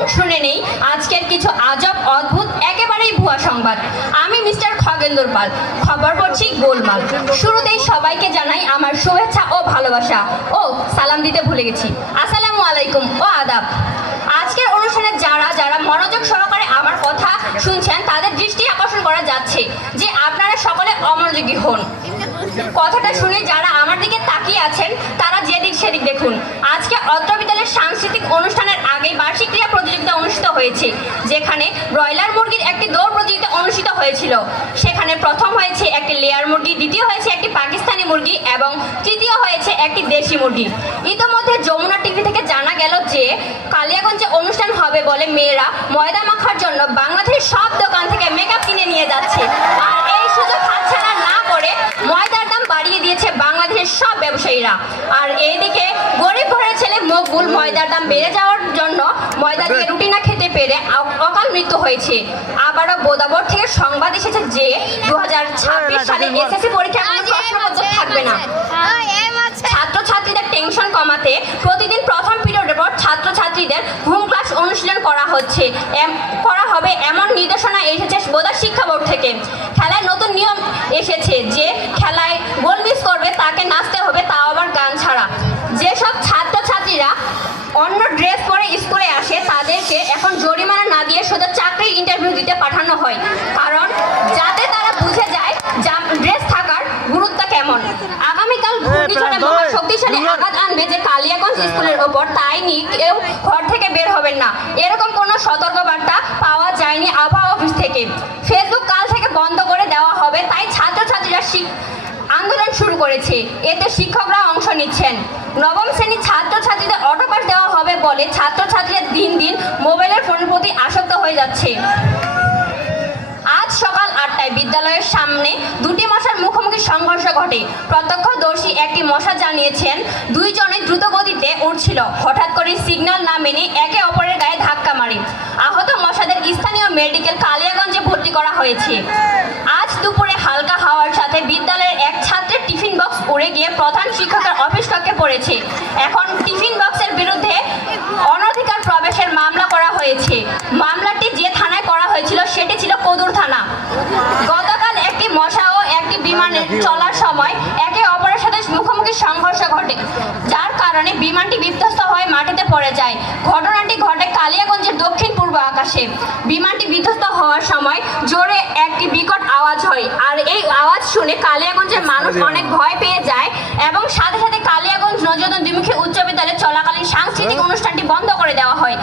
চলুন শুনে নেই আজকের কিছু আজব অদ্ভুত একেবারেই ভুয়া সংবাদ। আমি মিস্টার খগেন্দর পাল, খবর পড়ছি গোলমাল। শুরুতেই সবাইকে জানাই আমার শুভেচ্ছা ও ভালোবাসা। ও সালাম দিতে ভুলে গেছি, আসসালামু আলাইকুম ও আদাব। আজকের অনুষ্ঠানে যারা যারা মনোযোগ সহকারে আমার কথা শুনছেন তাদের দৃষ্টি আকর্ষণ করা যাচ্ছে যে আপনারা সকলে অমনোযোগী হন। কথাটা শুনে যারা আমার দিকে তাকিয়ে আছেন তারা যেদিক সেদিক দেখুন। আজকে অত্র বিদ্যালয়ের সাংস্কৃতিক অনুষ্ঠানের আগে বার্ষিক ক্রীড়া প্রতিযোগিতা অনুষ্ঠিত হয়েছে, যেখানে ব্রয়লার মুরগির একটি দৌড় প্রতিযোগিতা অনুষ্ঠিত হয়েছিল। সেখানে প্রথম হয়েছে একটি লেয়ার মুরগি, দ্বিতীয় হয়েছে একটি পাকিস্তানি মুরগি এবং তৃতীয় হয়েছে একটি দেশি মুরগি। ইতোমধ্যে যমুনা টিভি থেকে জানা গেল যে কালিয়াগঞ্জে অনুষ্ঠান হবে বলে মেয়েরা ময়দা মাখার জন্য বাংলাদেশের সব দোকান থেকে মেকআপ কিনে নিয়ে যাচ্ছে। আর এই সুযোগ হাতছাড়া না করে ময়দার দাম বাড়িয়ে দিয়েছে বাংলাদেশের সব ব্যবসায়ীরা। আর এইদিকে গরিব ঘরের ছেলে মকবুল ময়দার দাম বেড়ে যাওয়ার জন্য ময়দা দিয়ে রুটি না খেতে পেরে অকাল মৃত্যু হয়েছে। আবারও বোদাবর থেকে সংবাদ এসেছে যে 2026 সালে এসএসসি পরীক্ষার কোনো প্রশ্নপত্র থাকবে না। ছাত্রছাত্রীদের টেনশন কমাতে প্রতিদিন প্রথম পিরিয়ডের পর ছাত্রছাত্রীদের হোম ক্লাস অনুশীলন করা হবে এমন নির্দেশনা এসেছে বোদার শিক্ষা বোর্ড থেকে। খেলায় নতুন নিয়ম এসেছে যে খেলায় গোল মিস করবে তাকে নাচতে হবে, তাও আবার গান ছাড়া। যেসব ছাত্রছাত্রীরা অন্য ড্রেস পরে স্কুলে আসে তাদেরকে এখন জরিমানা না দিয়ে শুধু চাকরির ইন্টারভিউ দিতে পাঠানো হয়, কারণ যাতে তারা বুঝে যায় ড্রেস থাকার গুরুত্ব কেমন। আগামীকাল ঘূর্ণিঝড়ে মহা শক্তিশালী আঘাত আনবে যে কালিয়াগঞ্জ স্কুলের ওপর, তাই নিয়ে কেউ ঘর থেকে বের হবেন না, এরকম কোনো সতর্কবার্তা পাওয়া যায়নি আবহাওয়া অফিস থেকে। ফেসবুক কাল থেকে বন্ধ করে দেওয়া হবে, তাই ছাত্রছাত্রীরা আন্দোলন শুরু করেছে। এতে শিক্ষকরা অংশ নিচ্ছেন। নবম শ্রেণীর ছাত্রছাত্রীদের অটোপাস দেওয়া হবে বলে ছাত্রছাত্রীরা দিন দিন মোবাইলের ফোনের প্রতি আসক্ত হয়ে যাচ্ছে। আজ সকাল 8টায় বিদ্যালয়ের সামনে দুটি মশার মুখোমুখি সংঘর্ষ ঘটে। প্রত্যক্ষদর্শী একটি মশা জানিয়েছেন দুইজনে দ্রুত গতিতে উঠছিল, হঠাৎ করে সিগন্যাল না মেনে একে অপরের গায়ে ধাক্কা মারে। আহত মশাদের স্থানীয় মেডিকেল কালিয়াগঞ্জে ভর্তি করা হয়েছে। আজ দুপুরে হালকা হাওয়ার সাথে বিদ্যালয়ের এক ছাত্রের টিফিন বক্স উড়ে গিয়ে প্রধান শিক্ষকের অফিস কক্ষে পড়েছে। এখন টিফিন বক্সের বিরুদ্ধে অনধিকার প্রবেশের মামলা করা হয়েছে। মামলাটি যে থানায় করা হয়েছিল সেটি ছিল কদুর থানা। গতকাল একটি মশা ও একটি বিমানের চলার সময় একে অপরের সাথে মুখোমুখি সংঘর্ষ ঘটে, যার কারণে বিমানটি বিধ্বস্ত হয়ে মাটিতে পড়ে যায়। ঘটনাটি ঘটে কালিয়াগঞ্জের দক্ষিণ পূর্ব আকাশে। বিমানটি বিধ্বস্ত হওয়ার সময় জোরে একটি বিকট আওয়াজ হয়, আর এই আওয়াজ শুনে কালিয়াগঞ্জের মানুষ অনেক ভয় পেয়ে যায় এবং সাথে সাথে কালিয়াগঞ্জ নজরুল দ্বিমুখী উচ্চ বিদ্যালয়ে চলাকালীন সাংস্কৃতিক অনুষ্ঠানটি বন্ধ করে দেওয়া হয়।